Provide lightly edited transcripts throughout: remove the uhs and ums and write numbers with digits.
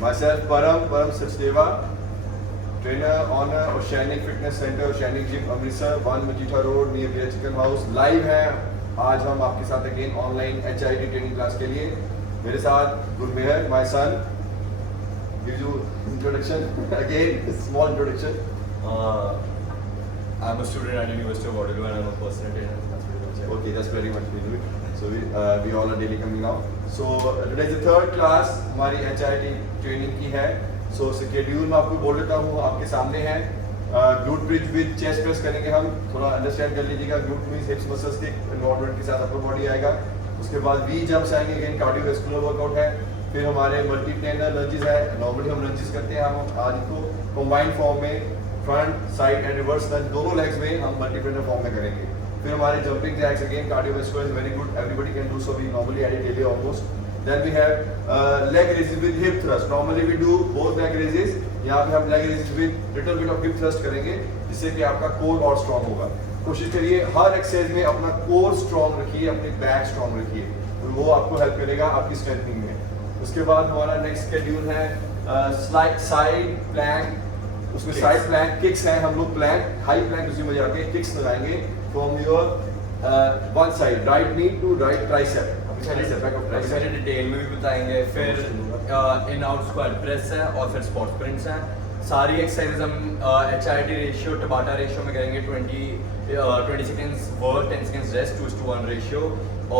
Myself Param Sachdeva, trainer on Oceanic Fitness Center, Oceanic Gym Amritsar, 1 Majita Road near Beer Chicken House. Live है आज हम आपके साथ again online HIIT training class के लिए. मेरे साथ Gurmehar, my son. Give you introduction again, small introduction. I'm a student at University of Waterloo and I'm a personal trainer. That's pretty much it. Okay, that's very much we do it. So we all are daily coming out. So today is the third class हमारी HIIT training की है. So schedule मैं आपको बोल देता हूँ, आपके सामने है. Glute bridge with chest press करेंगे हम. थोड़ा अंडरस्टैंड कर लीजिएगा. ग्लूट मींस हिप्स मसल्स के इन्वॉल्वमेंट के साथ अपर बॉडी आएगा. उसके बाद वी जंप्स आएंगे, अगेन कार्डियोवैस्कुलर वर्कआउट है. फिर हमारे मल्टी टेनर लंजेस है. नॉर्मली हम लंजेस करते हैं, हम आज इसको कंबाइंड फॉर्म में front side and reverse lunge दोनों लेग्स में हम मल्टी टेनर फॉर्म में करेंगे. फिर हमारे jumping jacks, again cardiovascular is very good, everybody can do, so we normally add it daily almost. Then we have leg raises with hip thrust. Normally we do both leg raises. यहाँ पे हम leg raises with little bit of hip thrust करेंगे, जिससे कि आपका core और strong होगा. कोशिश करिए हर एक्सरसाइज में अपना कोर स्ट्रॉन्ग रखिए, अपनी बैक स्ट्रॉन्ग रखिए, तो वो आपको हेल्प करेगा आपकी स्ट्रेंथनिंग में. उसके बाद हमारा नेक्स्ट शेड्यूल है साइड प्लैंक. उसमें साइड प्लैंक किक्स हैं. हम लोग प्लैंक हाई प्लैंक उसी में जाके किक्स लगाएंगे from your one side, right knee to right tricep. पहले डिटेल में भी बताएंगे. फिर इन आउट स्क्वाट प्रेस है और फिर स्पॉट स्प्रिंट्स हैं. सारी एक्सरसाइजेज हम HIIT रेशियो टबाटा रेशियो में करेंगे. 20 seconds work, 10 seconds rest, 2:1 ratio.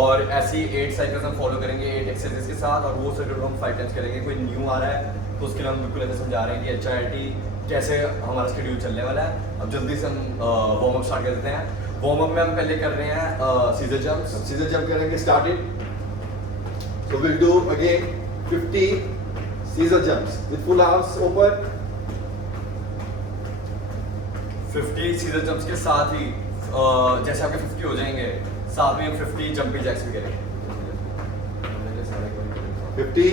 और ऐसी 8 साइकिल्स हम फॉलो करेंगे 8 एक्सरसाइजेज के साथ. और वो साइकिल हम 5 टाइम्स करेंगे. कोई न्यू आ रहा है तो उसके लिए हम बिल्कुल ऐसे समझा रहे हैं कि HIIT कैसे हमारा शेड्यूल चलने वाला है. अब जल्दी से हम वार्म अप स्टार्ट कर देते हैं. वार्म अप में हम पहले कर रहे हैं सीजर जंप्स. सीजर जंप करेंगे. Started. So we'll do again 50 Caesar jumps with full arms open. 50 scissor jumps के साथ ही जैसे आपके 50 हो जाएंगे, साथ में हम 50 जंपिंग जैक्स भी करेंगे. 50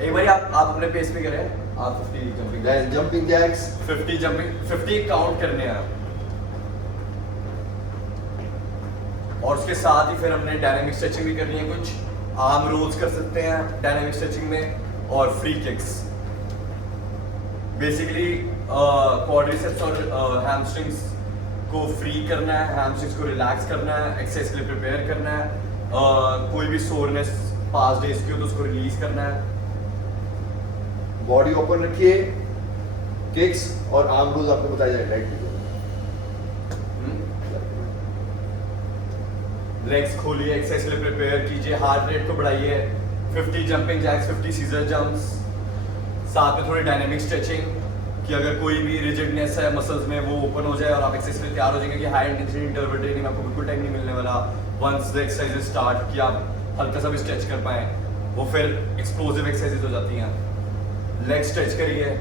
एक बार आप अपने पेस पे करें. आप 50 jumping jacks. 50 जंपिंग 50 काउंट करने हैं. और उसके साथ ही फिर हमने डायनामिक स्ट्रेचिंग भी करनी है. कुछ आर्म रोल्स कर सकते हैं डायनामिक स्ट्रेचिंग में, और फ्री किक्स. बेसिकली क्वाड्रिसेप्स और हैमस्ट्रिंग्स को फ्री करना है, हैमस्ट्रिंग्स को रिलैक्स करना है, एक्सरसाइज के लिए प्रिपेयर करना है. कोई भी सोरनेस पास्ट डेज की हो तो उसको रिलीज करना है. बॉडी ओपन रखिए. किक्स और आर्म रोल्स आपको बताया जाएगा. राइट लेग्स खोलिए, एक्सरसाइज के लिए प्रिपेयर कीजिए, हार्ट रेट को बढ़ाइए. 50 जंपिंग जैक्स, 50 सीजर जंप्स, साथ में थोड़ी डायनेमिक स्ट्रेचिंग कि अगर कोई भी रिजिडनेस है मसल्स में वो ओपन हो जाए और आप एक्सरसाइज के लिए तैयार हो जाएंगे. कि हाई इंटेंसिटी इंटरवल ट्रेनिंग में आपको बिल्कुल टाइम नहीं मिलने वाला. वंस द एक्सरसाइज स्टार्ट कि आप हल्का सा भी स्ट्रेच कर पाएँ, वो फिर एक्सप्लोसिव एक्सरसाइज हो जाती हैं. लेग स्ट्रेच करिए,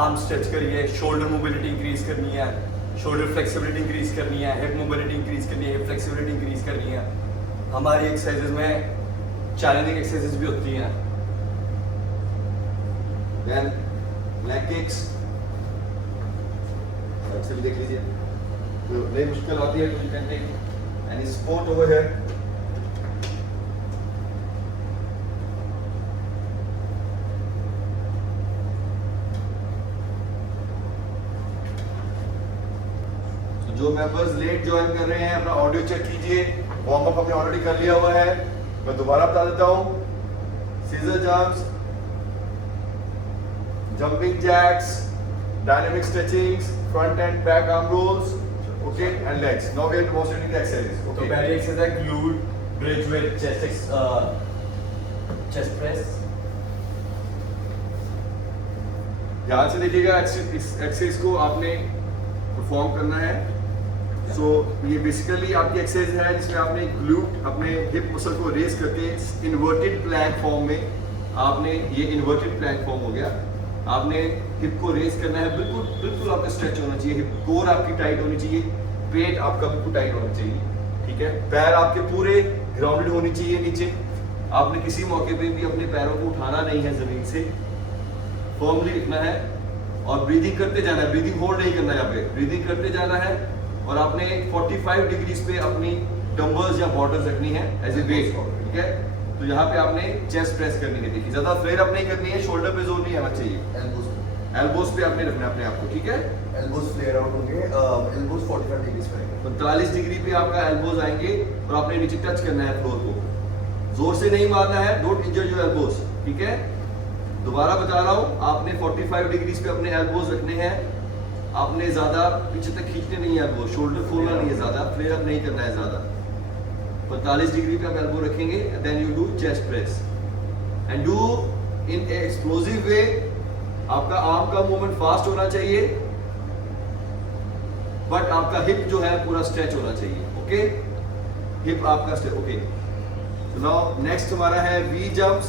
आर्म स्ट्रेच करिए, शोल्डर मोबिलिटी इंक्रीज करनी है, शोल्डर फ्लेक्सिबिलिटी इंक्रीज करनी है, हिप मोबिलिटी इंक्रीज करनी है, हिप फ्लेक्सिबिलिटी इंक्रीज करनी है. हमारी एक्सरसाइजेज में चैलेंजिंग एक्सरसाइजेज भी होती हैं. देन लेग किक्स से भी देख लीजिए. तो नहीं मुश्किल होती है तो you can take any sport over here. जो मेंबर्स लेट ज्वाइन कर रहे हैं अपना ऑडियो चेक कीजिए. वार्म अप हमने ऑलरेडी कर लिया हुआ है. मैं दोबारा बता देता हूँ. Scissor jumps, jumping jacks, dynamic stretchings, front and back arm rolls, okay, and legs. Now we are demonstrating the exercises. तो पहली एक्सरसाइज है glute bridge with chest press. ध्यान से देखिएगा. इस एक्सरसाइज को आपने परफॉर्म करना है. सो ये बेसिकली आपकी एक्सरसाइज है जिसमें आपने ग्लूट अपने हिप मसल को रेज करके इन्वर्टेड प्लैंक फॉर्म में आपने, ये इन्वर्टेड प्लैंक फॉर्म हो गया, आपने हिप को रेज करना है. बिल्कुल बिल्कुल आपका स्ट्रेच होना चाहिए. हिप कोर आपकी टाइट होनी चाहिए. पेट आपका बिल्कुल टाइट होना चाहिए. ठीक है. पैर आपके पूरे ग्राउंडेड होनी चाहिए नीचे. आपने किसी मौके पे भी अपने पैरों को उठाना नहीं है जमीन से. फर्मली रखना है और ब्रीदिंग करते जाना है. ब्रीदिंग होल्ड नहीं करना है. यहाँ पे ब्रीदिंग करते जाना है. और आपने 45 डिग्रीज पे अपनी डंबल्स या बॉटल्स रखनी है एज ए वेट. ठीक है. तो यहाँ पे आपने चेस्ट प्रेस करनी है। देखिए ज्यादा फ्लेयर अप नहीं करनी है, शोल्डर पे जोर नहीं आना चाहिए, एल्बोस पे आपने रखना है अपने आप को, ठीक है। एल्बोस फ्लेयर आउट होंगे, एल्बोस 45 डिग्री पे आएंगे। 45 डिग्री पे आपका एल्बोस आएंगे और आपने नीचे टच करना है फ्लोर को, जोर से नहीं मारना है, डोंट इंजर योर एल्बोस, ठीक है। दोबारा बता रहा हूँ, आपने 45 डिग्री पे अपने एल्बोस रखने हैं, आपने ज्यादा पीछे तक खींचने नहीं है एल्बो, शोल्डर खोलना नहीं है, ज्यादा फ्लेयर अप नहीं करना है ज्यादा। 45 डिग्री पे आप एल्बो रखेंगे, then you do chest press and do in explosive way. आपका आर्म का मूवमेंट फास्ट होना चाहिए, बट आपका हिप जो है पूरा स्ट्रेच होना चाहिए, ओके। हिप आपका स्ट्रेच, ओके। नाउ नेक्स्ट हमारा है वी जंप्स।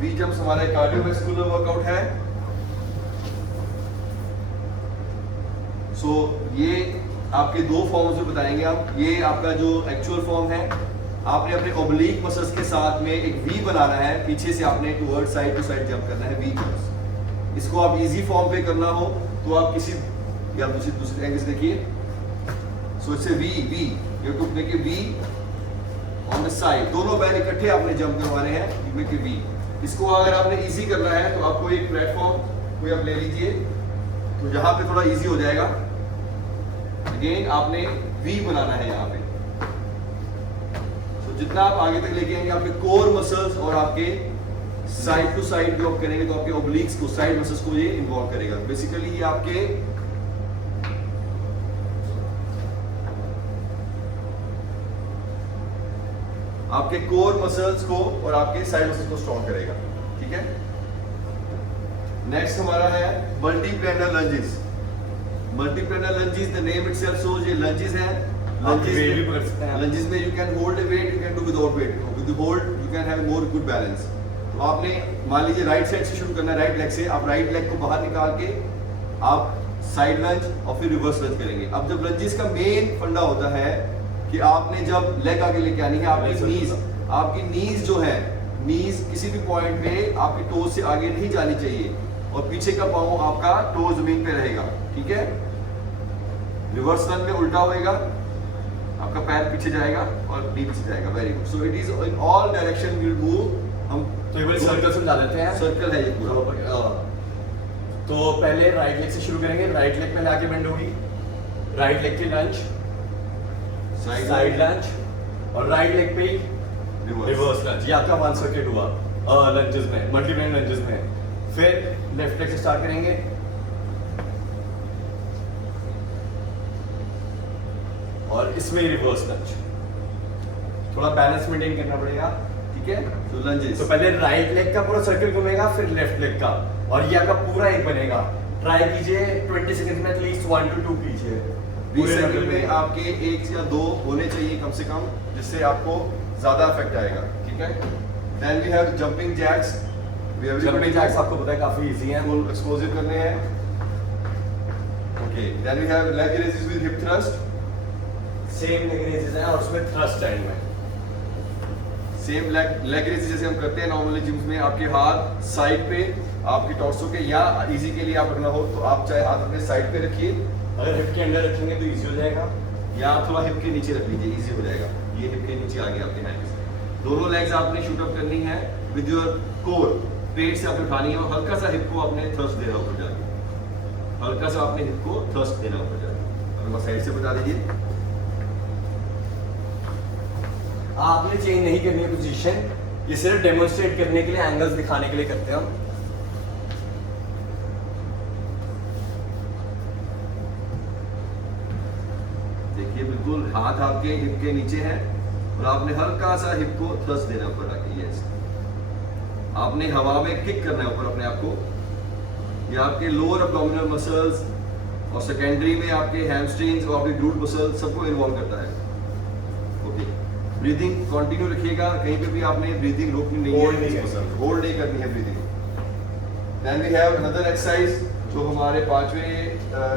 वी जंप्स हमारा कार्डियोवैस्कुलर वर्कआउट है। सो ये आपके दो फॉर्म्स में बताएंगे हम। ये आपका जो एक्चुअल फॉर्म है, आपने अपने ओब्लिक मसल्स के साथ में एक वी बनाना है, पीछे से आपने toward side to side jump करना है, वी जंप्स। इसको आप इजी फॉर्म पे करना हो तो आप किसी या दूसरे एंगल से देखिए। So it's V you to make a V on the side, दोनों पैर इकट्ठे आपने जंप करवाने हैं, यू मेक ए वी। इसको अगर आपने इजी करना है तो आपको एक प्लेटफॉर्म कोई आप ले लीजिए, तो यहाँ पे थोड़ा इजी हो जाएगा। अगेन आपने वी बनाना है यहाँ पे। तो जितना आप आगे तक लेके आएंगे, आपके कोर मसल्स और आपके साइड टू साइड जो आप करेंगे, तो आपके ओब्लिक्स को, साइड मसल्स को ये इन्वॉल्व करेगा। बेसिकली ये आपके कोर मसल्स को और आपके साइड मसल्स को स्ट्रॉन्ग करेगा, ठीक है। नेक्स्ट हमारा है multiplanar lunges. Multiplanar lunges, the name itself shows ये लंजेस हैं। लंजेस में you can hold a weight, you can do without weight. With hold you can have more good balance. तो आपने मान लीजिए राइट साइड से शुरू करना है, राइट लेग से। आप राइट लेग को बाहर निकाल के आप साइड लंज और फिर रिवर्स लंज करेंगे। अब जब लंजेस का मेन फंडा होता है कि आपने जब लेग आगे लेके आनी है, आपकी नीज जो है, नीज किसी भी पॉइंट पे आपकी टोज से आगे नहीं जानी चाहिए और पीछे का पांव आपका टोज जमीन पे रहेगा, ठीक है। रिवर्स लंज में उल्टा होएगा, आपका पैर पीछे जाएगा और नी पीछे जाएगा। Very good. So it is in all direction will move. हम तो एक बार सर्कल समझा देते हैं। सर्कल है ये पूरा। तो पहले राइट लेग से शुरू करेंगे, राइट लेग पहले आगे बेंड होगी, राइट लेग की लंज, साइड लंज और राइट लेग पे रिवर्स लंज। ये आपका वन सर्किट हुआ लंजेस में, मल्टीप्लेन लंजेस में। फिर लेफ्ट लेग से स्टार्ट करेंगे, और इसमें रिवर्स लंज। थोड़ा बैलेंस मेंटेन करना पड़ेगा, ठीक है। तो लंजेस, तो पहले राइट लेग का पूरा सर्किल घूमेगा, फिर लेफ्ट लेग का, और ये आपका पूरा एक बनेगा। ट्राई कीजिए 20 सेकंड में एटलीस्ट 1 to 2 कीजिए। 20 सेकंड में आपके 1 या 2 होने चाहिए कम से कम, जिससे आपको ज्यादा इफेक्ट आएगा, ठीक है। Then we have jumping jacks. Jumping jacks आपको पता है काफी इजी है, फुल एक्सप्लोसिव करने हैं, okay. Then we have leg raises with hip thrust. Same leg raises है और उसमें थ्रस्ट है इनमें। सेम लेग रेजेस जैसे हम करते हैं नॉर्मली जिम्स में। आपके हाथ साइड पे, आपके टॉर्सो के, या इजी के लिए आप रखना हो तो आप चाहे हाथ अपने साइड पे रखिए, अगर हिप के अंदर रखेंगे तो इजी हो जाएगा, या आप थोड़ा हिप के नीचे रख लीजिए, इजी हो जाएगा। ये हिप के नीचे आ गया आपके हैंड्स। दोनों लेग्स आपने शूट अप करनी है विद योर कोर। पेट से आपने उठानी है और हल्का सा हिप को आपने थ्रस्ट देना ऊपर जाके, हल्का सा आपने हिप को थ्रस्ट देना ऊपर जाके। अगर साइड से बता दीजिए। आपने चेंज नहीं करनी है पोजीशन, ये सिर्फ डेमोन्स्ट्रेट करने के लिए, एंगल्स दिखाने के लिए करते हैं हम। देखिए बिल्कुल हाथ आपके हिप के नीचे है और आपने हल्का सा हिप को थ्रस्ट देना ऊपर आके। यस, आपने हवा में किक करना है ऊपर अपने आप को। ये आपके लोअर एब्डोमिनल मसल्स और सेकेंडरी में आपके हैमस्ट्रिंग्स और आपके ग्लूट मसल सबको इन्वॉल्व करता है, ओके। ब्रीदिंग कंटिन्यू रखिएगा, कहीं पे भी आपने ब्रीदिंग रोकनी नहीं है, होल्ड नहीं करनी है breathing. Then we have another exercise जो हमारे 5वें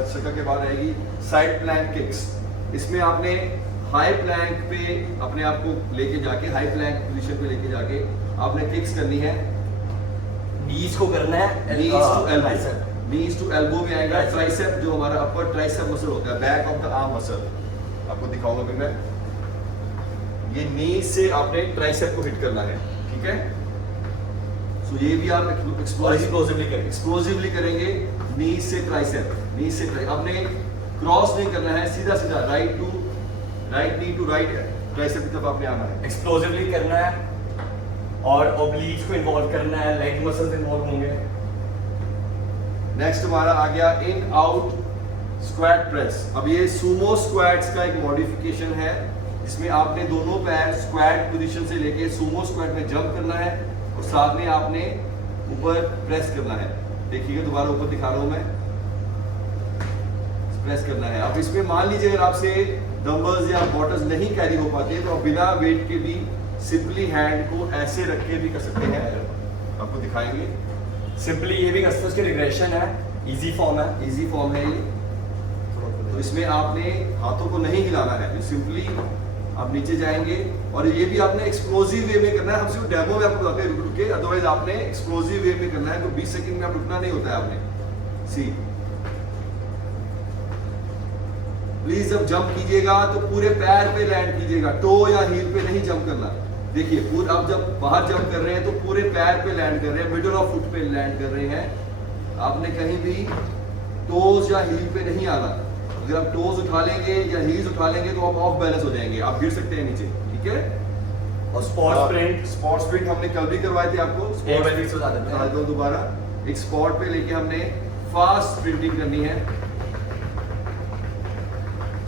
सर्कल के बाद आएगी, साइड प्लैंक किक्स। इसमें आपने हाई प्लैंक पे अपने आप को लेके जाके, हाई प्लैंक पोजीशन पे लेके जाके आपने किक्स करनी है। नीज को करना है, knees to elbow, knees to elbow में आएगा ट्राइसेप, जो हमारा अपर ट्राइसेप मसल होता है, back of the arm muscle. आपको दिखाऊंगा फिर मैं। ये नी से आपने ट्राइसेप को हिट करना है, ठीक है। सो ये भी आप एक्सप्लोसिवली करेंगे, नी से ट्राइसेप, नी से आपने क्रॉस नहीं करना है, सीधा सीधा right knee to right tricep की तरफ आपने आना है। एक्सप्लोसिवली करना है और ओब्लिक्स को इन्वॉल्व करना है, लेग मसल्स इन्वॉल्व होंगे। नेक्स्ट हमारा आ गया इन आउट स्क्वाट प्रेस। अब ये सुमो स्क्वाट्स का एक मॉडिफिकेशन है, इसमें आपने दोनों पैर स्क्वाट पोजीशन से लेके सुमो स्क्वाट में जंप करना है और साथ में आपने ऊपर प्रेस करना है। देखिएगा दोबारा ऊपर दिखा रहा हूं मैं, प्रेस करना है। अब इसमें मान लीजिए अगर आपसे डंबल्स या बॉटल्स नहीं कैरी हो पाते तो आप बिना वेट के भी सिंपली हैंड को ऐसे रख के भी कर सकते हैं, आपको दिखाएंगे। सिंपली ये भी कसरत की रिग्रेशन है, इजी फॉर्म है। इजी फॉर्म है ये, तो इसमें आपने हाथों को नहीं हिलाना है, सिंपली आप नीचे जाएंगे और ये भी आपने एक्सप्लोसिव वे में करना है। हम सिर्फ डेमो में आपको बताते हैं रुक के, अदरवाइज आपने एक्सप्लोसिव वे में करना है, तो 20 सेकंड में आप रुकना नहीं होता है आपने। सी प्लीज जब जंप कीजिएगा तो पूरे पैर पे लैंड कीजिएगा, टो या हील पे नहीं जंप करना। देखिए पूरा आप जब बाहर जंप कर रहे हैं तो पूरे पैर पे लैंड कर रहे हैं, मिडल ऑफ फुट पे लैंड कर रहे हैं, आपने कहीं भी टोज या हील पे नहीं आना। अगर आप टोज उठा लेंगे या हील्स उठा लेंगे तो आप ऑफ बैलेंस हो जाएंगे, आप गिर सकते हैं नीचे, ठीक है। और स्पॉट स्प्रिंट हमने कल भी करवाए थे आपको, एक बार फिर से बता देते हैं। बता दो दोबारा। एक स्पॉट पे लेके हमने फास्ट स्प्रिंटिंग करनी है।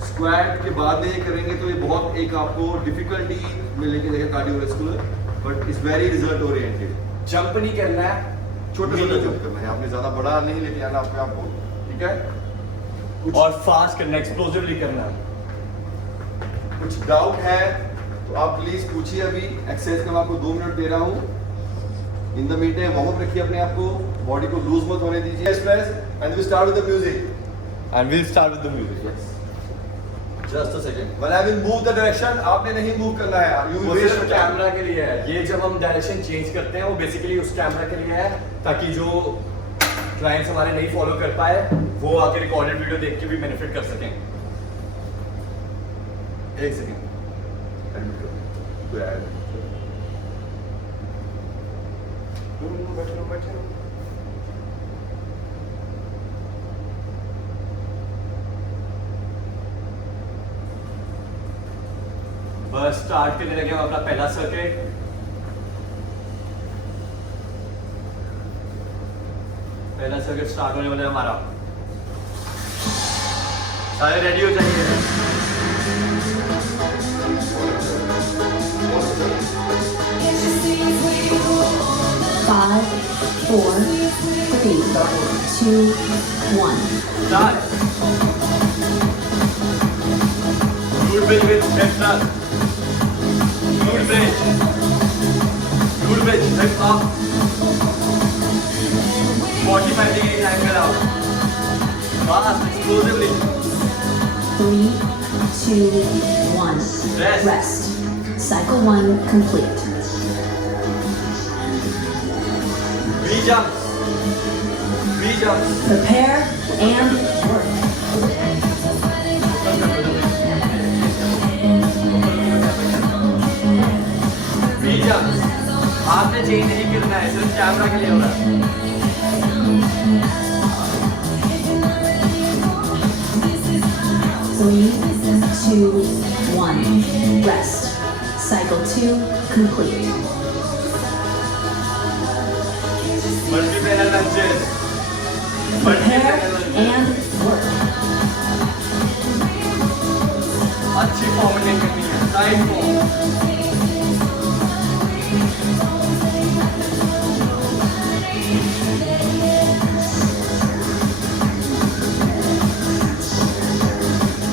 स्क्वाट के बाद में ये करेंगे तो ये बहुत एक आपको डिफिकल्टी में लेके जाएगा cardiovascular, but it's very result oriented. Jump नहीं करना है, छोटा छोटा जंप करना है, आपने ज्यादा बड़ा नहीं लेके आना अपने आप को, ठीक है। और फास्ट करना, एक्सप्लोसिवली करना। कुछ डाउट है तो आप प्लीज पूछिए। अभी एक्सरसाइज का मैं आपको 2 मिनट दे रहा हूँ। In the mean time warm up रखिए अपने आप को, बॉडी को लूज मत होने दीजिए। Stress and we start with the music. Just a second, when I will move the direction, आपने नहीं मूव करना है, यू वो विल सिर्फ वेस्ट कैमरा के लिए है। ये जब हम डायरेक्शन चेंज करते हैं वो बेसिकली उस कैमरा के लिए है, ताकि जो क्लाइंट्स हमारे नहीं फॉलो कर पाए वो आके रिकॉर्डेड वीडियो देख के भी बेनिफिट कर सकें। एक सेकंड बैठे रहो। बस स्टार्ट करने लगे हम अपना पहला सर्किट। पहला सर्किट स्टार्ट होने वाला है हमारा। सारे रेडी हो जाइए। 5, 4, 3, 2, 1. Start. Good bridge with step thrust. Good bridge. Good bridge. Step up. 45 degree angle out. Fast, explosively. 3, 2, 1. Rest. Rest. Cycle 1 complete. V-jumps. V-jumps. Prepare and work. V-jumps. आपने change नहीं करना है, सिर्फ कैमरा के लिए हो रहा है। Three, 2, 1. Rest. Cycle 2 complete. Multi-planar lunges. Prepare Multi-planar lunges. and work. अच्छी फॉर्म नहीं करनी है, tight form.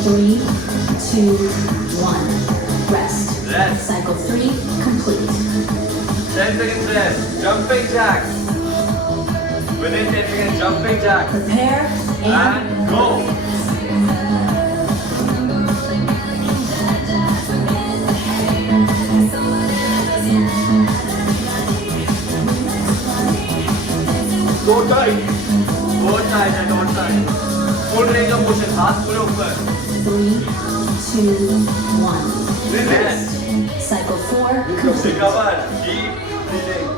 Three, 2, 1. Rest. Rest. Cycle 3 complete. 10 seconds rest. Jumping jacks. Within 10 seconds, jumping jacks. Prepare and And go. Go tight. Go tight and don't tight. Full range of motion. हाथ पूरे ऊपर. 3, 2, 1. Rest. Cycle 4 complete. Recover. Deep breathing.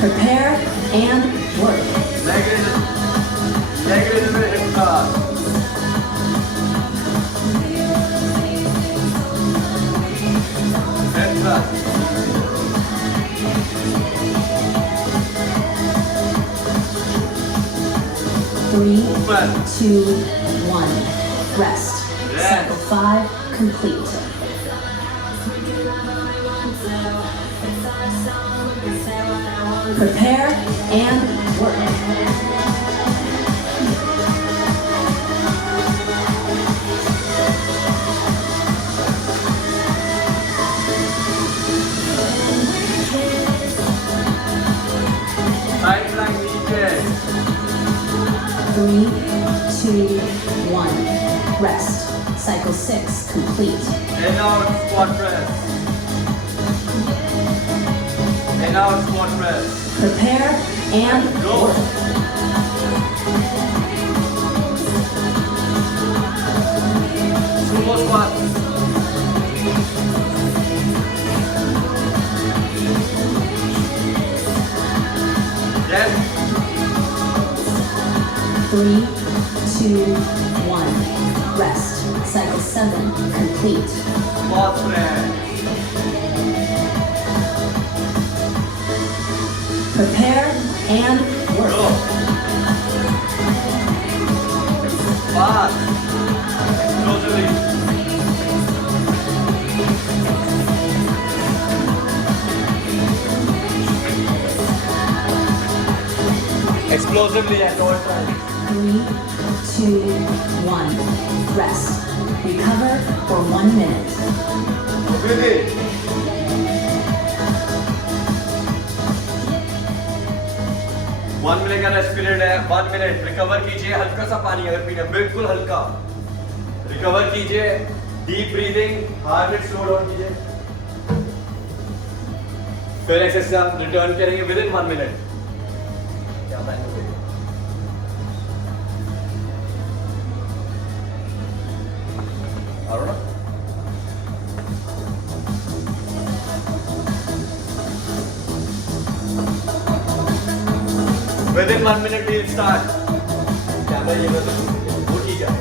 Prepare and work. Negative hip thrust. Hip thrust. Three, Open. 2, 1. Rest. Yes. Cycle 5 complete. Prepare and work. Side plank नीचे. 3, 2, 1. Rest. Cycle 6 complete. In out squat press. In out squat press. Prepare and Go. work. Sumo squat. Yes. 3, 2, 1. Rest. Cycle 7 complete. Squat press. Prepare and work. Go. Fast. Explosively. Explosively at all times. 3, 2, 1. Rest. Recover for 1 minute. Breathe in. One minute का rest period है. 1 minute recover कीजिए. हल्का सा पानी अगर पीना है, बिल्कुल हल्का. रिकवर कीजिए. Deep breathing. Heart rate slow down कीजिए. फिर एक्सरसाइज रिटर्न करेंगे विद इन 1 मिनट. क्या टाइम हो गया? Aruna within 1 minute we'll start. Camera ये मतलब वो ठीक है.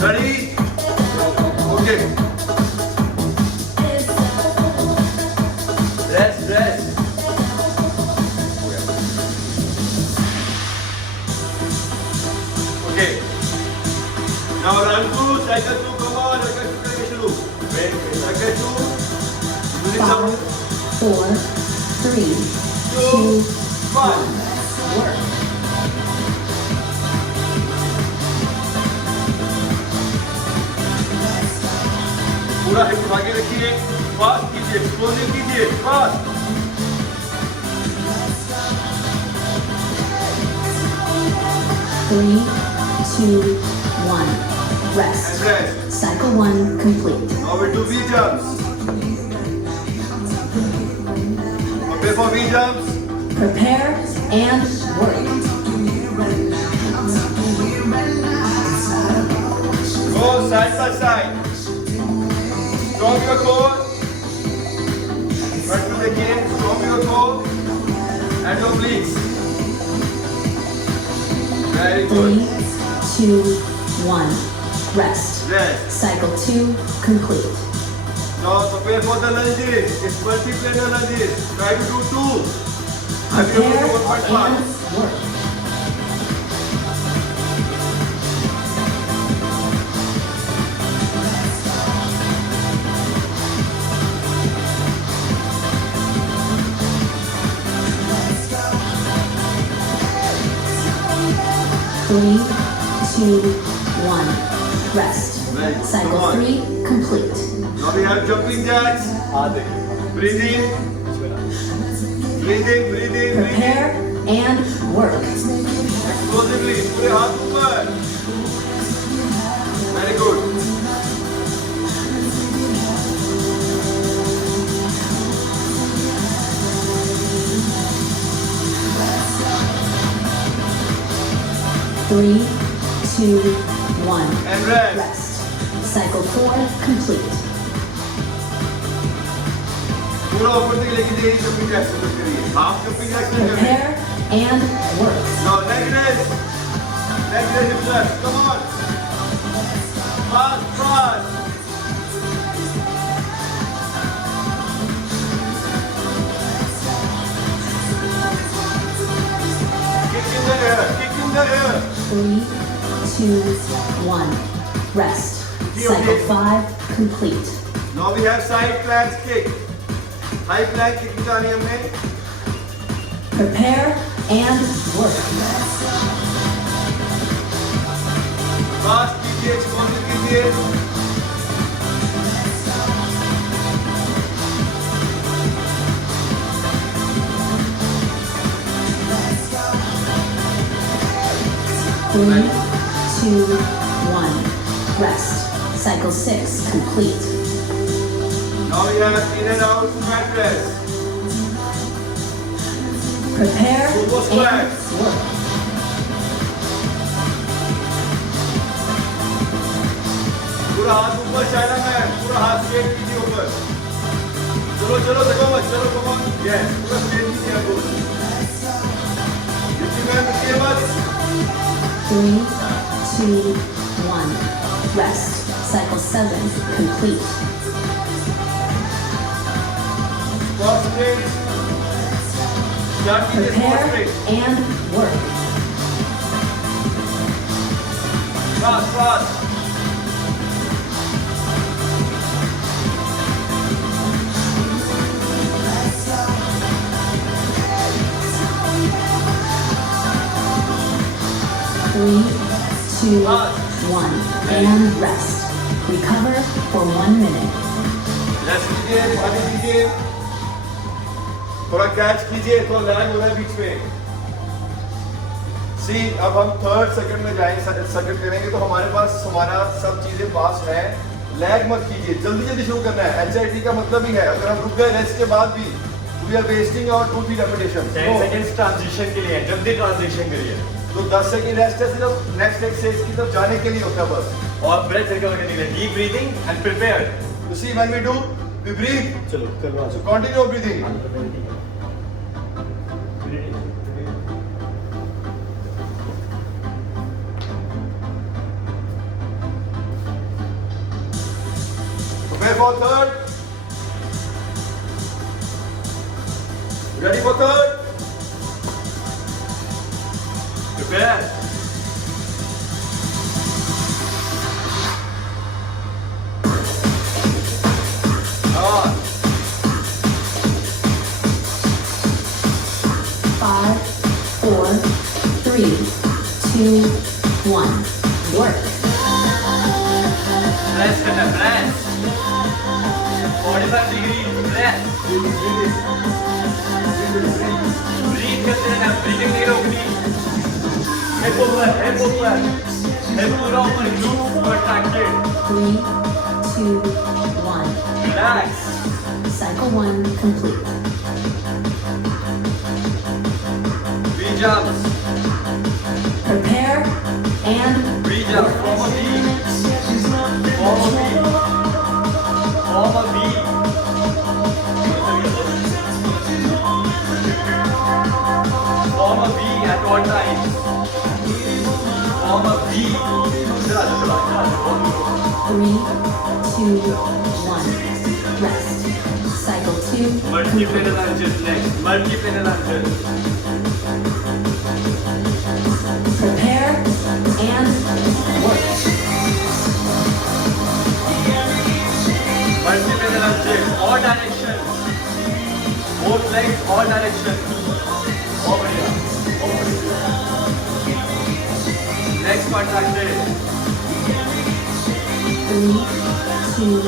Ready? Okay. Rest. Okay. Now run through cycle 2. Come on, cycle 2 करेंगे शुरू. Wait. Cycle 2. Using 5, some 4, 3, 2, 1. Work. पूरा हिप आगे रखिए. फास्ट कीजिए. एक्सप्लोसिव कीजिए. Fast. 3, 2, 1. Rest. And rest. Cycle 1 complete. Now we do V jumps. Prepare for V jumps. Prepare and work. Go side by side. Strong your core. Front to the again. Strong your core. And obliques. Very 3, good. 2, 1. Rest. Rest. Cycle 2 complete. Now prepare for the lunges. It's multi-planar lunges. Try to do 2. And you Prepare go quite fast. and work. Three, 2, 1. Rest. Very good. Cycle Come on. 3 complete. Now we have jumping jacks. हाथ देखिए. Breathe in. Breathe in, breathe in, breathe in. Prepare and work. Explosively. पूरे हाथ ऊपर. Very good. 3, 2, 1. And rest. Rest. Cycle 4 complete. पूरा ऊपर तक लेके जाइए जंपिंग जैक्स करिए हाफ जंपिंग जैक्स नहीं करिए Prepare and work. Now leg raise hip thrust, come on fast kick in the air 3, 2, 1. Rest. Cycle 5 complete. now we have side plank kick high plank kick निकाली हमने Prepare and work. fast कीजिए explosive कीजिए Three, two, one. Rest. Cycle 6 complete. now we have in and out mat press Prepare Sumo and squats. work. पूरा हाथ ऊपर China man पूरा हाथ straight कीजिए ऊपर चलो देखो मत चलो कम ऑन यस पूरा स्ट्रेट कीजिए आपको जितनी मैन रुकिए मत 3, 2, 1. Rest. Cycle 7 complete. बहुत स्ट्रेट स्टार्ट कीजिए बहुत Prepare straight and work. Fast Three, two, one. And rest. Recover for 1 minute. Rest कीजिए पानी पीजिए थोड़ा कैच कीजिए थोड़ा लैग हो रहा है बीच में सी अब हम थर्ड सेकंड में जाएंगे सेकंड करेंगे तो हमारे पास हमारा सब चीजें पास है लैग मत कीजिए जल्दी शुरू करना है एचआईटी का मतलब ही है अगर हम रुक गए रेस्ट के बाद भी we are wasting our 2-3 repetition 10 seconds transition के लिए जल्दी ट्रांजिशन करिए तो 10 सेकंड रेस्ट है सिर्फ नेक्स्ट एक्सरसाइज की तरफ जाने के लिए होता है बस और ब्रेथ रिकवर करने के लिए deep breathing and prepare You see when we do we breathe चलो करवा so continue breathing prepare for third ready for third prepare on 5, 4, 3, 2, 1. Work. Press करना प्रेस 45 डिग्री प्रेस ब्रीथ करते रहना ब्रीथिंग नहीं रोकनी हिप पूरा ऊपर glute contracted 3, 2, 1. Relax Cycle 1 complete. V jumps Prepare and V jump form a V form a V form a V form a V at all times form a V 3, 2, 1. Rest. Cycle 2 multi-planar lunges next multi-planar lunges Prepare and work. multi-planar lunges all directions both legs all directions over here next contracted 3, 2,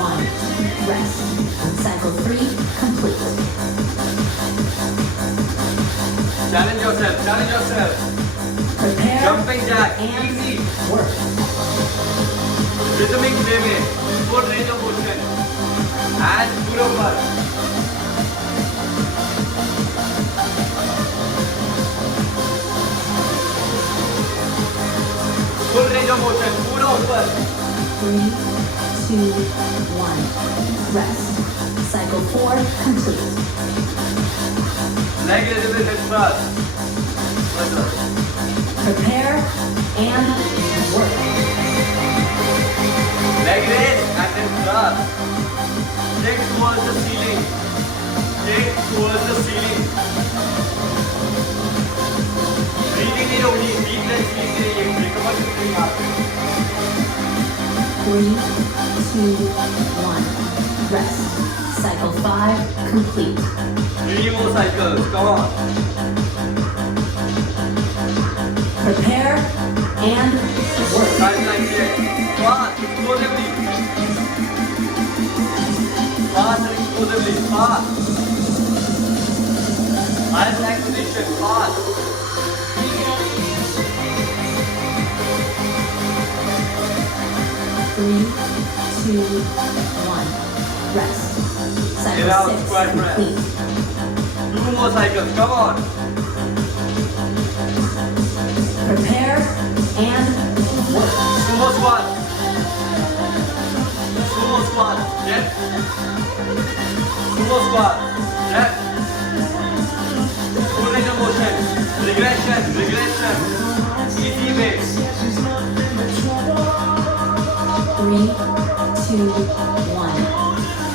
1. Rest. Cycle 3 complete. challenge yourself Prepare jumping jack and easy work. rhythmic way में full range of motion and पूरे ऊपर ऊपर 3, 2, 1. Rest. Cycle 4 complete. leg raise with hip thrust Prepare and work. leg raise and then thrust take towards the ceiling breathing नहीं होगी deep breath लीजिए recover करते हैं आप 3, 2, 1. Rest. Cycle 5 complete. 3 more cycles come on Prepare and work. side line here fast explosively fast eyes back position fast 3, 2, 1. Rest. Get Cycle out, 6 squat press. complete. 2 more cycles come on Prepare and work. sumo squat yes sumo squat yes full range of motion regression easy way 3, 2, 1.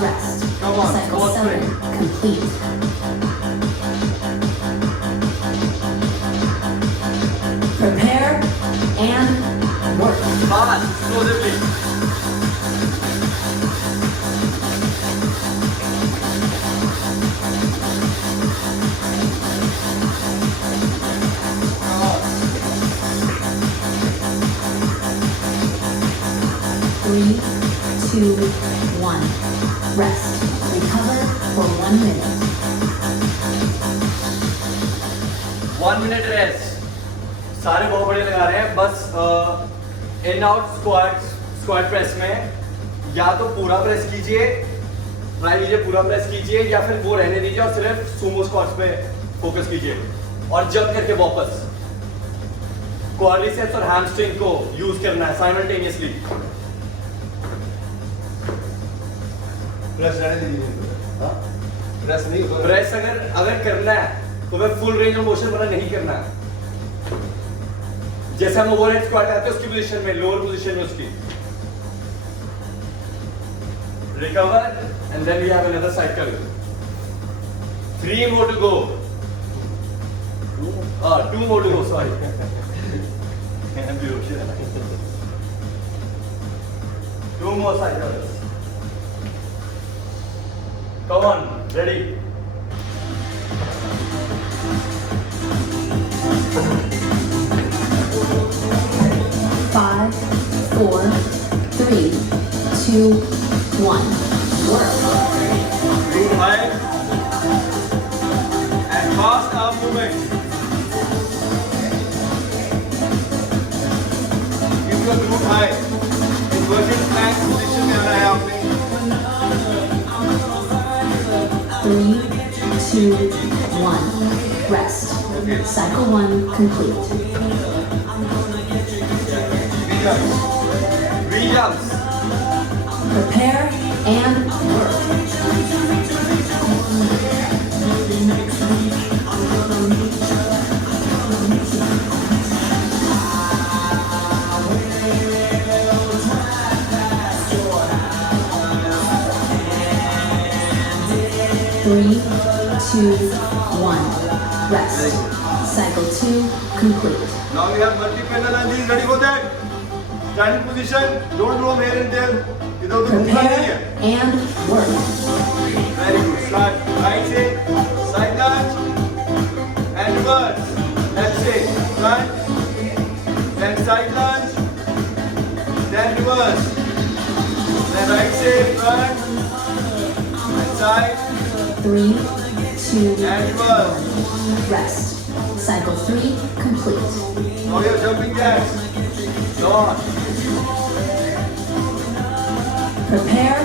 Rest. Come on, Cycle go 7 complete. Prepare and work. fast explosively come on 3, 2, 1. Rest. Recover for 1 minute. 1 minute rest सारे बहुत बड़े लगा रहे हैं बस in out squat press में या तो पूरा प्रेस कीजिए ट्राई कीजिए पूरा प्रेस कीजिए या फिर वो रहने दीजिए और सिर्फ सुमो स्क्वाट्स पे फोकस कीजिए और जंप करके वापस क्वाड्रिसेप्स और हैमस्ट्रिंग को यूज करना है साइमल्टेनियसली प्रेस रहने दीजिए हाँ प्रेस नहीं होगा प्रेस अगर करना है तो मैं फुल रेंज ऑफ मोशन वाला नहीं करना है जैसे हम ओवरहेड स्क्वाट करते हैं उसकी पोजीशन में लोअर पोजीशन में उसकी recover and then we have another cycle 3 more to go 2 more to go sorry I'm the ocean 2 more cycles come on ready 5, 4, 3, 2, 1. Work. Move high and fast arm movement. Keep your glute high. Inverted plank position में आना है आपने. 3, 2, 1. Rest. Cycle 1 complete. V-jumps. Prepare and work. 3, 2, 1. Rest. Cycle 2 complete. Now we have multi-pendal lunges. Ready for that? Standing position. Don't roam here and there. इधर उधर घूमना नहीं है. Prepare and work. Very good. Start. Right say. Side lunge. And reverse. Left say. Front. Then side lunge. Then reverse. Then right say. Front. And side. 3, 2, And reverse. rest. Cycle 3 complete. Now you're jumping jacks. Go on. Prepare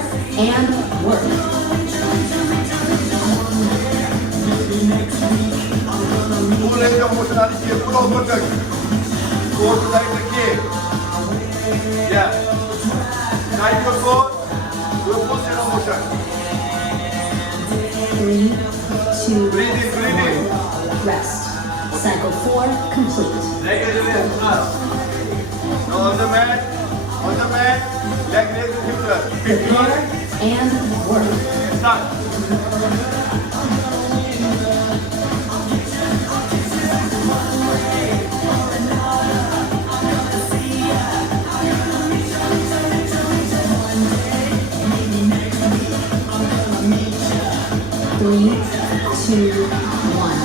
and work. Full range of motion आनी चाहिए. पूरा ऊपर तक. Core to side रखिए. Yeah. Try your core. Do a full zero motion. 3, 2, Breathe in, breathe in. 1. Rest. Cycle 4 complete. leg raise plus. Now on the mat. On the mat. Leg raise with hip thrust. Prepare and work. Start. Three, two, one.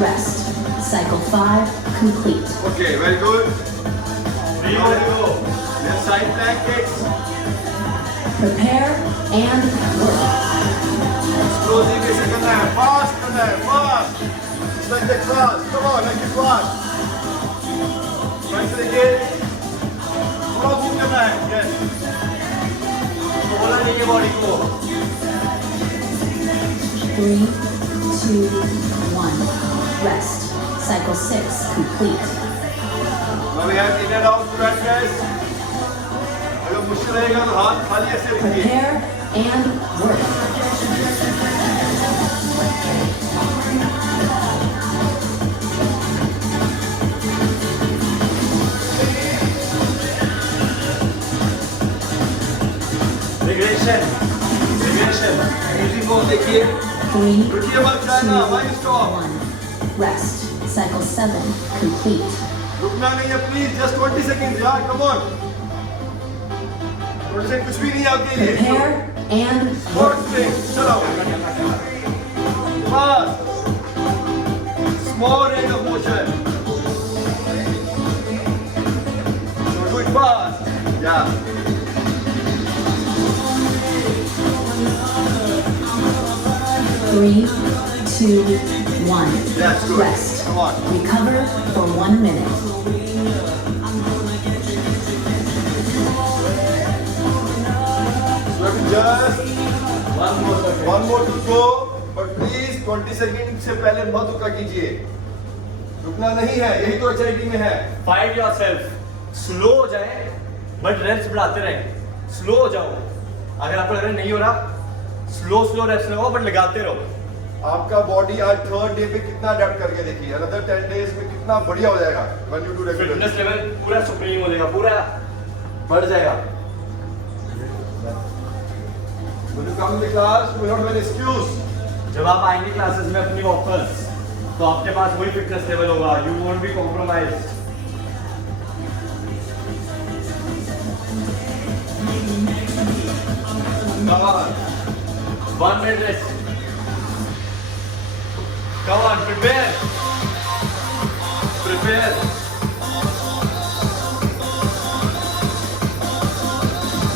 Rest. Cycle 5 complete. Okay, very good. 3 more to go. Then side plank kicks. Prepare and work. Explosive कैसे करना है? Fast करना है, fast. It's like the class. Come on, like it's fast. Right देखिए. थोड़ा move करना है. Yes. बोला नहीं है बॉडी को. 3, 2, 1. Rest. Cycle 6 complete. Now we have in and out front press. अगर मुश्किल रहेगा तो हाथ खाली ऐसे रखिए. Prepare and work. Regression. Using को देखिए. 3, रुकिए मत जाना. Why you 2, stop? 1. Rest. Cycle 7 complete. रुकना नहीं है प्लीज. Just 20 seconds यार. Come on. 20 seconds कुछ भी नहीं है आपके लिए. Prepare and Fourth work. thing. चलो. Fast. Small range of motion. So do it fast. Yeah. 3, 2, 1. That's good. Rest. Come on. Recover for 1 minute. So just One more second. one more to go. But please 20 second से पहले मत रुका कीजिए. रुकना नहीं है. यही तो HIIT में है. Fight yourself. स्लो हो जाए बट रेप्स बढ़ाते रहे. स्लो हो जाओ. अगर आपको लग रहा है नहीं हो रहा, स्लो रेप्स लगाओ बट लगाते रहो. आपका बॉडी आज थर्ड डे पे कितना अडेप्ट करके देखिए. अनदर 10 डेज में कितना बढ़िया हो जाएगा. When you do regular. Fitness level पूरा सुप्रीम हो जाएगा, पूरा बढ़ जाएगा. When you come in the class, you will not have an excuse. जब आप आएंगे क्लासेस में अपनी वापस, तो आपके पास वही फिटनेस लेवल होगा. You won't be compromise. Come on. 1 minute rest. Come on, prepare.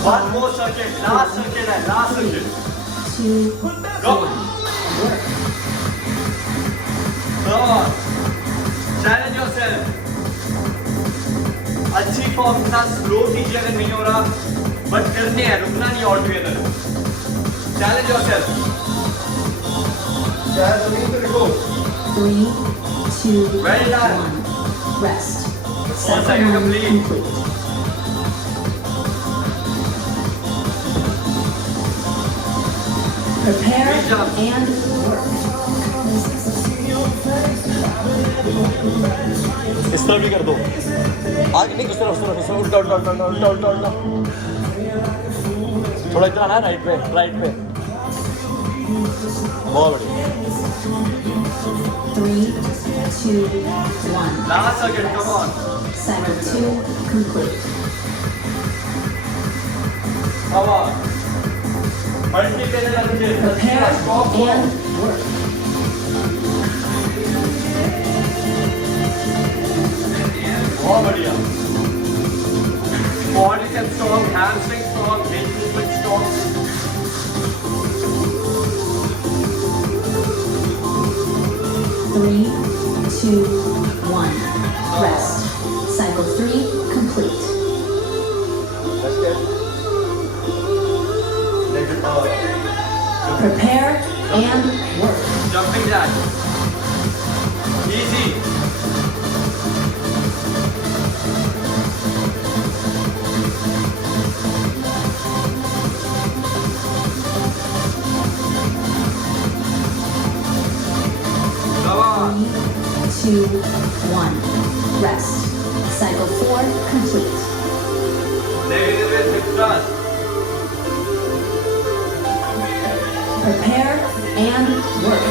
One more circuit. Last circuit. 2, Go. 1. Work. Come on. Challenge yourself. अच्छी फॉर्म के साथ स्लो कीजिए अगर नहीं हो रहा, बट करने हैं, रुकना नहीं ऑल टुगेदर. Challenge yourself. चाहे जमीन पे देखो. 3, 2, Well done. 1. Rest. Cycle Cycle 9 complete. complete. Prepare Great job. and work. इस तरफ भी कर दो. आगे नहीं, उस तरफ उल्टा. थोड़ा इतना ना राइट पे. बहुत बढ़िया. 3, 2, 1. Last circuit. Come on. Cycle 2 complete. Come on. Multi page लगे. Prepare and work. बहुत बढ़िया. Quadricep strong, hamstring strong, hip movement strong. Three, 2, 1. Rest. Cycle 3 complete. Let's get. Prepare and work. Jumping jack. Easy. 2, 1. Rest. Cycle 4 complete. Negative with hip thrust. Prepare and work.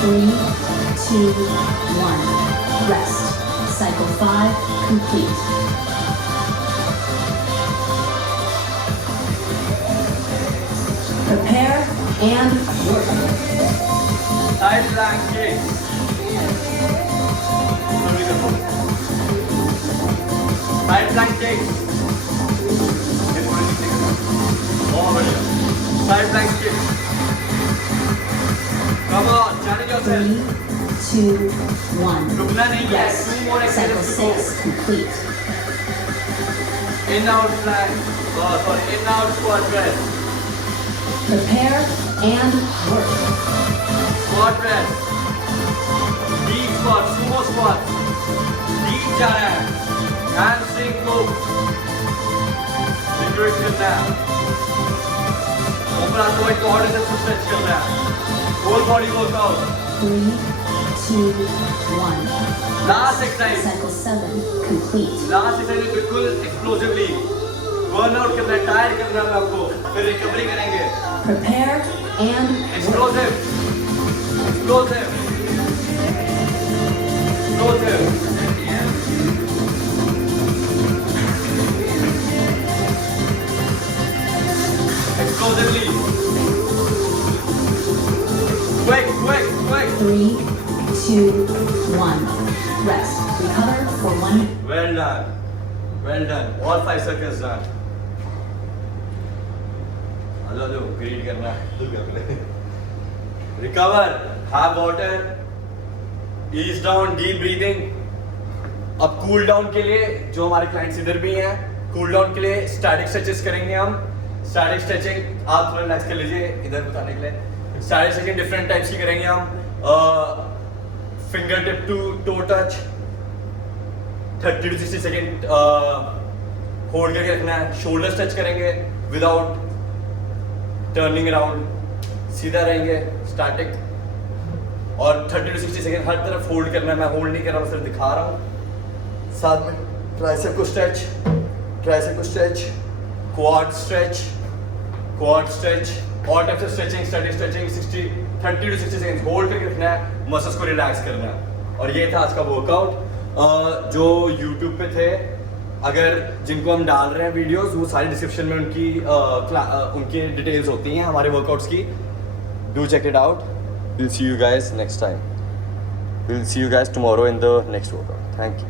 Three, 2, 1. Rest. Cycle 5 complete. Prepare and work. Side plank kick. Side plank kick. बहुत बढ़िया. Side plank kick. Come on, challenge yourself. 3, 2, 1. रुकना नहीं है. Rest. 2 more Cycle exercises. 6 complete. In out plank. Oh, sorry. In out squat press. Prepare and work. Squat press. Deep squat. Sumo squat. Deep जा रहा है. Hamstring move. Liquid करना है. ऊपर हाथ को एक और से stretch करना है. Whole body workout. 3, 2, 1. Last exercise. Cycle 7 complete. Last exercise बिल्कुल एक्सप्लोसिवली बर्नआउट करना है, टायर करना है आपको, फिर रिकवरी करेंगे. Prepare and work. Explosive explosive explosive. Explosively quick 3, 2, 1. Rest. Recover for 1. Well done. All 5 circles done. हेलो ग्रीड करना है. Recover. Have water. Ease down. Deep breathing. अब कूल डाउन के लिए जो हमारे क्लाइंट्स इधर भी हैं, कूल डाउन के लिए स्टैटिक स्ट्रेचेस करेंगे हम. स्टैटिक स्ट्रेचिंग आप थोड़ा रिलैक्स कर लीजिए इधर बताने के लिए. स्टैटिक स्ट्रेचिंग डिफरेंट टाइप्स की करेंगे हम. Finger tip to toe touch 30 to 60 second hold करके रखना है. शोल्डर स्ट्रेच करेंगे विदाउट टर्निंग अराउंड, सीधा रहेंगे स्टैटिक. और 30 to 60 सेकेंड हर तरफ होल्ड करना है. मैं होल्ड नहीं कर रहा हूँ, सिर्फ दिखा रहा हूँ. साथ में ट्राइसेप को स्ट्रेच, क्वाड स्ट्रेच और टाइप से stretching, static stretching 30 to 60 second hold करके रखना है. मसल्स को रिलैक्स करना है. और ये था आज का वर्कआउट जो YouTube पे थे. अगर जिनको हम डाल रहे हैं वीडियोस, वो सारी डिस्क्रिप्शन में उनकी डिटेल्स होती हैं हमारे वर्कआउट्स की. Do check it out. Will see you guys next time. Will see you guys tomorrow in the next workout. Thank you.